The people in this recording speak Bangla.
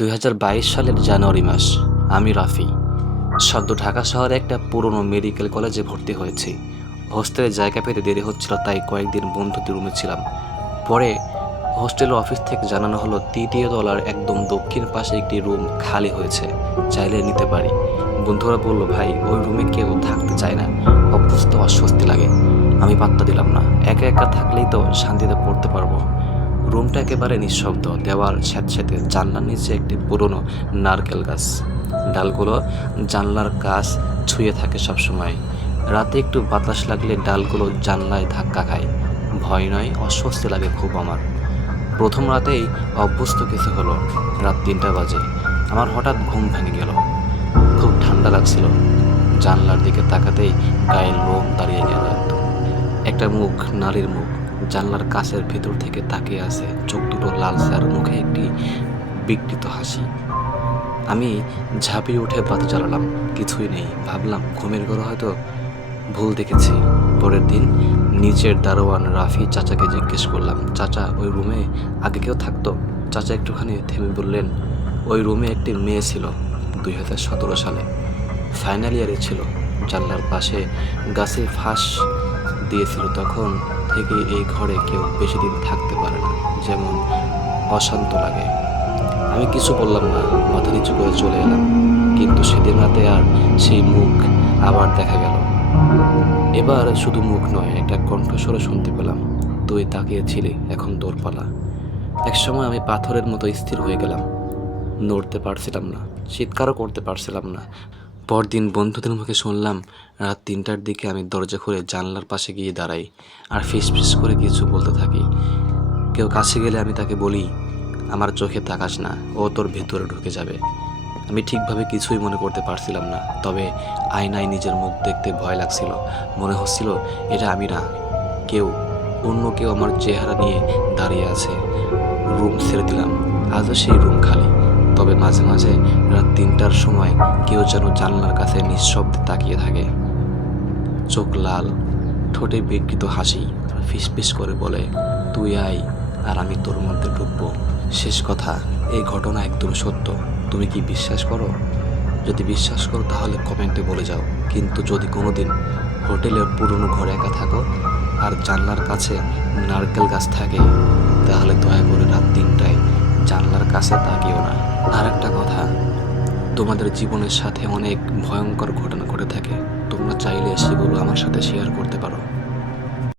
দুই হাজার বাইশ সালের জানুয়ারি মাস, আমি রাফি। সদ্য ঢাকা শহরে একটা পুরনো মেডিকেল কলেজে ভর্তি হয়েছি। হোস্টেলে জায়গা পেতে দেরি হচ্ছিল, তাই কয়েকদিন বন্ধুদের রুমে ছিলাম। পরে হোস্টেল অফিস থেকে জানানো হলো, তৃতীয় তলার একদম দক্ষিণ পাশে একটি রুম খালি হয়েছে, চাইলে নিতে পারি। বন্ধুরা বলল, ভাই, ওই রুমে কেউ থাকতে চায় না অভ্যস্ত অস্বস্তি লাগে। আমি পাত্তা দিলাম না, একা একা থাকলেই তো শান্তিতে পড়তে পারব। রুমটা একেবারে নিঃশব্দ, দেওয়াল স্যাঁতস্যাঁতে, জানলার নিচে একটি পুরনো নারকেল গাছ। ডালগুলো জানলার কাছ ছুঁয়ে থাকে সবসময়। রাতে একটু বাতাস লাগলে ডালগুলো জানলায় ধাক্কা খায়। ভয় নয়, অস্বস্তি লাগে খুব আমার। প্রথম রাতেই অভ্যস্ত কিছু হলো। রাত তিনটা বাজে। আমার হঠাৎ ঘুম ভেঙে গেল। খুব ঠান্ডা লাগছিল। জানলার দিকে তাকাতেই গায়ের লোম দাঁড়িয়ে গেল একটা মুখ, নারীর মুখ। জানলার কাছের ভেতর থেকে তাকিয়ে আছে চোখ দুটো লালসে আর মুখে একটি বিকৃত হাসি। আমি ঝাঁপিয়ে উঠে বাতি জ্বালালাম, কিছুই নেই। ভাবলাম, ঘুমের ঘরে হয়তো ভুল দেখেছি। পরের দিন নিচের দারোয়ান রাফি চাচাকে জিজ্ঞেস করলাম, চাচা, ওই রুমে আগে কেউ থাকতো? চাচা একটুখানি থেমে বললেন, ওই রুমে একটি মেয়ে ছিল, দুই হাজার সতেরো সালে। ফাইনাল ইয়ারে ছিল। জানলার পাশে গাছে ফাঁস দিয়েছিল। তখন থেকে এই ঘরে কেউ বেশি দিন থাকতে পারে না, যেমন অশান্ত লাগে। আমি কিছু বললাম না, মাথা নিচু করে চলে এলাম, কিন্তু সেদিন রাতে আর সেই মুখ আবার দেখা গেল। এবার শুধু মুখ নয়, একটা কণ্ঠস্বরও শুনতে পেলাম। তুই তাকিয়েছিলি এখন তোর পালা একসময় আমি পাথরের মতো স্থির হয়ে গেলাম। নড়তে পারছিলাম না, চিৎকারও করতে পারছিলাম না পরদিন বন্ধুদের মুখে শুনলাম, রাত তিনটার দিকে আমি দরজা খুলে জানলার পাশে গিয়ে দাঁড়াই আর ফিস ফিস করে কিছু বলতে থাকি। কেউ কাছে গেলে আমি তাকে বলি, আমার চোখে তাকাস না, ও তোর ভেতরে ঢুকে যাবে। আমি ঠিকভাবে কিছুই মনে করতে পারছিলাম না, তবে আয়নায় নিজের মুখ দেখতে ভয় লাগছিল। মনে হচ্ছিল, এটা আমি না, কেউ, অন্য কেউ আমার চেহারা নিয়ে দাঁড়িয়ে আছে। রুম ছেড়ে দিলাম, আজও সেই রুম খালি। তবে মাঝে মাঝে রাত তিনটার সময় কেউ যেন জানলার কাছে নিঃশব্দে তাকিয়ে থাকে। চোখ লাল, ঠোঁটে বিকৃত হাসি, ফিসফিস করে বলে, তুই আয়, আর আমি তোর মধ্যে ঢুকবো। শেষ কথা, এই ঘটনা একদম সত্য। তুমি কি বিশ্বাস করো? যদি বিশ্বাস করো, তাহলে কমেন্টে বলে যাও। কিন্তু যদি কোনোদিন হোটেলের পুরনো ঘরে একা থাকো, আর জানলার কাছে নারকেল গাছ থাকে, তাহলে দয়া করে রাত তিনটায় তোমাদের জীবনের সাথে অনেক ভয়ঙ্কর ঘটনা ঘটে থাকে। তোমরা চাইলে সেগুলো আমার সাথে শেয়ার করতে পারো।